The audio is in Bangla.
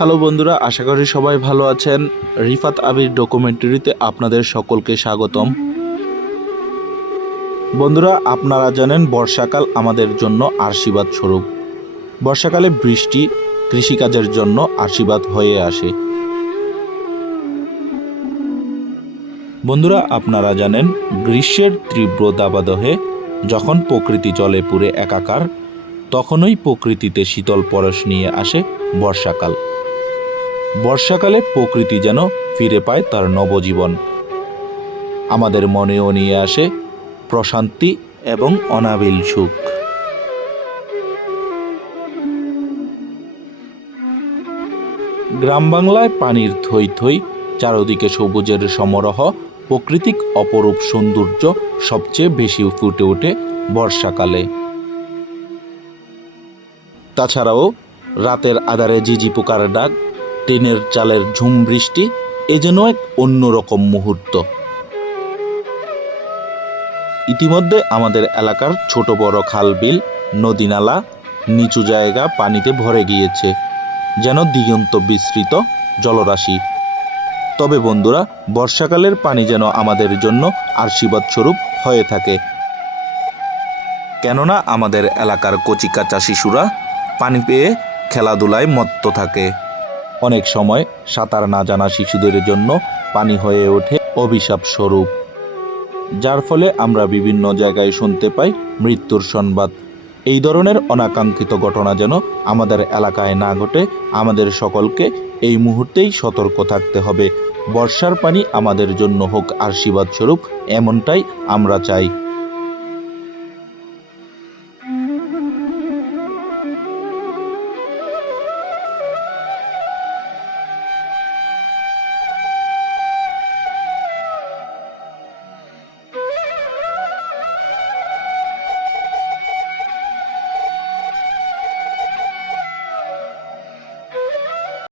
হ্যালো বন্ধুরা, আশা করি সবাই ভালো আছেন। রিফাত আবির ডকুমেন্টারিতে আপনাদের সকলকে স্বাগতম। বন্ধুরা, আপনারা জানেন বর্ষাকাল আমাদের জন্য আশীর্বাদ স্বরূপ। বর্ষাকালে বৃষ্টি কৃষিকাজের জন্য আশীর্বাদ হয়ে আসে। বন্ধুরা, আপনারা জানেন গ্রীষ্মের তীব্র দাবদাহে যখন প্রকৃতি জলে পুড়ে একাকার, তখনই প্রকৃতিতে শীতল পরশ নিয়ে আসে বর্ষাকাল। বর্ষাকালে প্রকৃতি যেন ফিরে পায় তার নবজীবন। আমাদের মনেও নিয়ে আসে প্রশান্তি এবং অনাবিল সুখ। গ্রাম বাংলায় পানির থই থই, চারদিকে সবুজের সমারোহ, প্রাকৃতিক অপরূপ সৌন্দর্য সবচেয়ে বেশি ফুটে ওঠে বর্ষাকালে। তাছাড়াও রাতের আঁধারে ঝিঝি পোকার ডাক, টিনের চালের ঝুম বৃষ্টি, এ যেন এক অন্যরকম মুহূর্ত। ইতিমধ্যে আমাদের এলাকার ছোট বড় খাল বিল, নদী নালা, নিচু জায়গা পানিতে ভরে গিয়েছে, যেন দিগন্ত বিস্তৃত জলরাশি। তবে বন্ধুরা, বর্ষাকালের পানি যেন আমাদের জন্য আশীর্বাদ স্বরূপ হয়ে থাকে। কেননা আমাদের এলাকার কচিকাঁচা শিশুরা পানি পেয়ে খেলাধুলায় মত্ত থাকে। অনেক সময় সাঁতার না জানা শিশুদের জন্য পানি হয়ে ওঠে অভিশাপ স্বরূপ, যার ফলে আমরা বিভিন্ন জায়গায় শুনতে পাই মৃত্যুর সংবাদ। এই ধরনের অনাকাঙ্ক্ষিত ঘটনা যেন আমাদের এলাকায় না ঘটে, আমাদের সকলকে এই মুহূর্তেই সতর্ক থাকতে হবে। বর্ষার পানি আমাদের জন্য হোক আশীর্বাদ স্বরূপ, এমনটাই আমরা চাই।